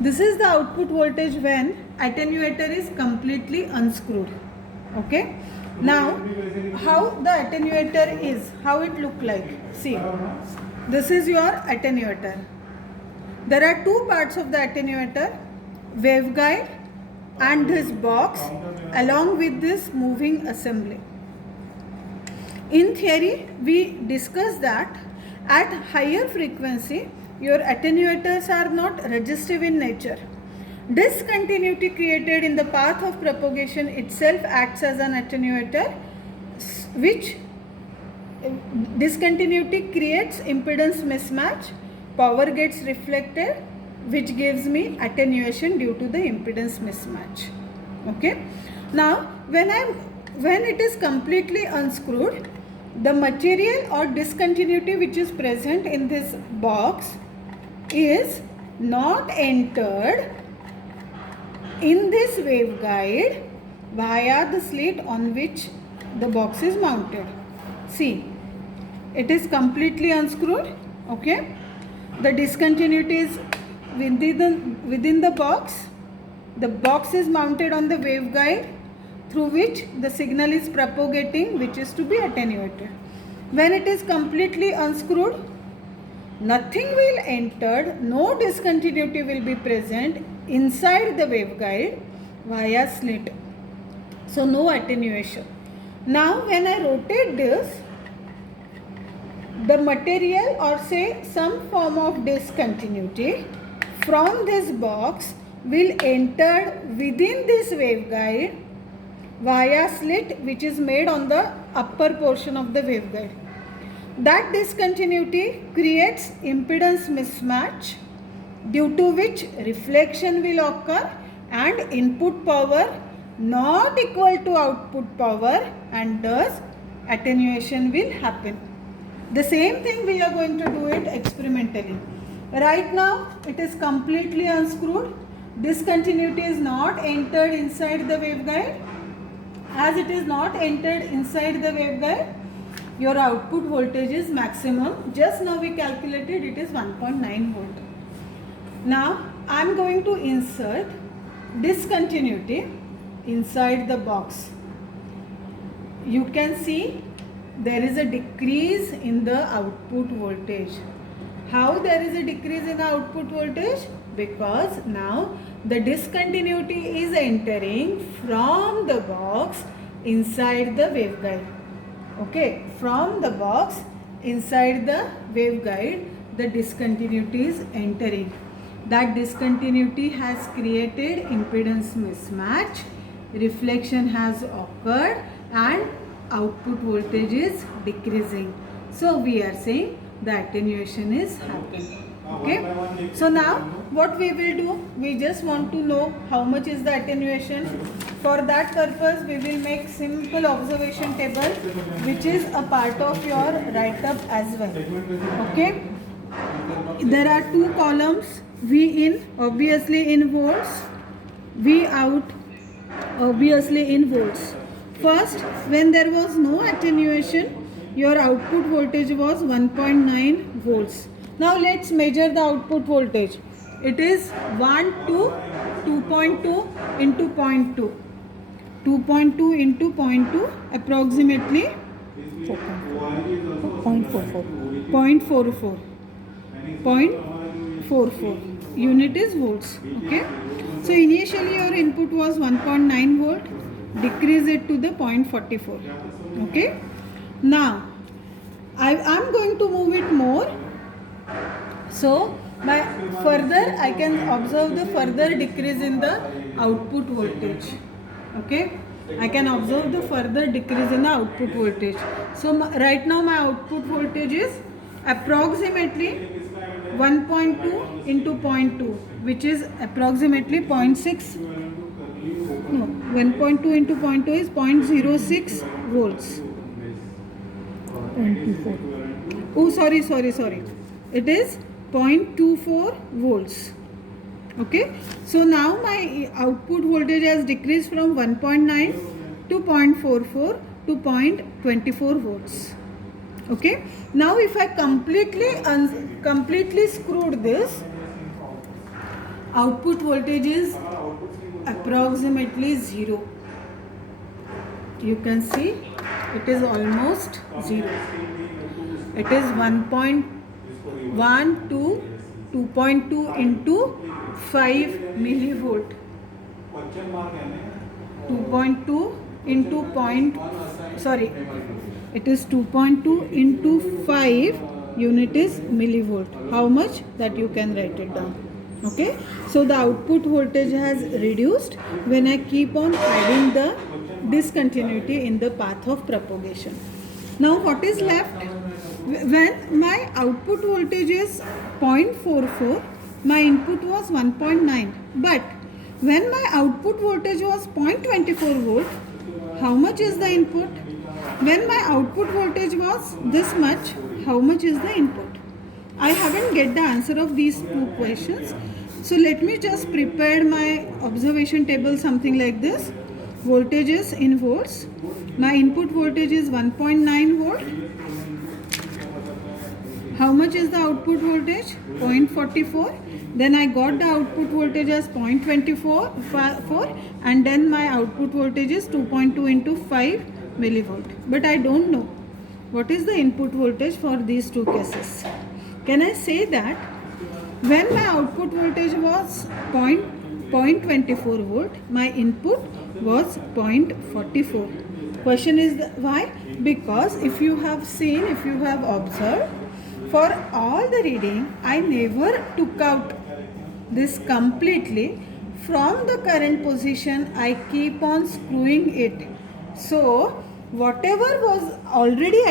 This is the output voltage when attenuator is completely unscrewed. Okay. Now, how the attenuator is, how it look like. See, this is your attenuator. There are two parts of the attenuator, waveguide and this box along with this moving assembly. In theory, we discussed that at higher frequency, your attenuators are not resistive in nature. Discontinuity created in the path of propagation itself acts as an attenuator, which discontinuity creates impedance mismatch, power gets reflected, which gives me attenuation due to the impedance mismatch. Okay. Now, when it is completely unscrewed, the material or discontinuity which is present in this box is not entered in this waveguide via the slit on which the box is mounted. See, it is completely unscrewed. Okay. The discontinuity is within the box. The box is mounted on the waveguide through which the signal is propagating, which is to be attenuated. When it is completely unscrewed, nothing will enter, no discontinuity will be present inside the waveguide via slit. So no attenuation. Now when I rotate this, the material or say some form of discontinuity from this box will enter within this waveguide via slit which is made on the upper portion of the waveguide. That discontinuity creates impedance mismatch, due to which reflection will occur and input power not equal to output power, and thus attenuation will happen. The same thing we are going to do it experimentally. Right now it is completely unscrewed. Discontinuity is not entered inside the waveguide. As it is not entered inside the waveguide, your output voltage is maximum. Just now we calculated it is 1.9 volt. Now I am going to insert discontinuity inside the box. You can see there is a decrease in the output voltage. How there is a decrease in the output voltage? Because now the discontinuity is entering from the box inside the waveguide. Okay, from the box inside the waveguide, the discontinuity is entering. That discontinuity has created impedance mismatch, reflection has occurred and output voltage is decreasing. So we are saying the attenuation is happening. Okay. So now what we will do, we just want to know how much is the attenuation. For that purpose we will make simple observation table which is a part of your write-up as well. Okay. There are two columns, V in obviously in volts, V out obviously in volts. First, when there was no attenuation, your output voltage was 1.9 volts. Now let's measure the output voltage. It is 1 to 2.2 into 0.2. 2.2 into 0.2 approximately 0.44. 0.44 unit is volts. Okay. So initially your input was 1.9 volt. Decrease it to the 0.44. Okay. Now I am going to move it more. So by further I can observe the further decrease in the output voltage. Okay. I can observe the further decrease in the output voltage. So right now my output voltage is approximately 1.2 into 0.2, which is approximately 0.6. No, 1.2 into 0.2 is 0.06 volts. 0.24. Oh, sorry. It is 0.24 volts. Okay. So now my output voltage has decreased from 1.9 to 0.44 to 0.24 volts. Okay. Now if I completely screwed this, output voltage is approximately 0. You can see it is almost 0. It is 1.1 to 2.2 into 5 millivolt. 2.2 into it is 2.2 into 5 unit is millivolt. How much? That you can write it down. Okay, so the output voltage has reduced when I keep on adding the discontinuity in the path of propagation. Now what is left? When my output voltage is 0.44, my input was 1.9, but when my output voltage was 0.24 volt, how much is the input? When my output voltage was this much, how much is the input? I haven't get the answer of these two questions. So let me just prepare my observation table something like this. Voltages in volts. My input voltage is 1.9 volt. How much is the output voltage? 0.44. Then I got the output voltage as 0.24 and then my output voltage is 2.2 into 5 millivolt. But I don't know what is the input voltage for these two cases. Can I say that when my output voltage was 0.24 volt, my input was 0.44. Question is why? Because if you have observed, for all the reading, I never took out this completely. From the current position, I keep on screwing it. So, whatever was already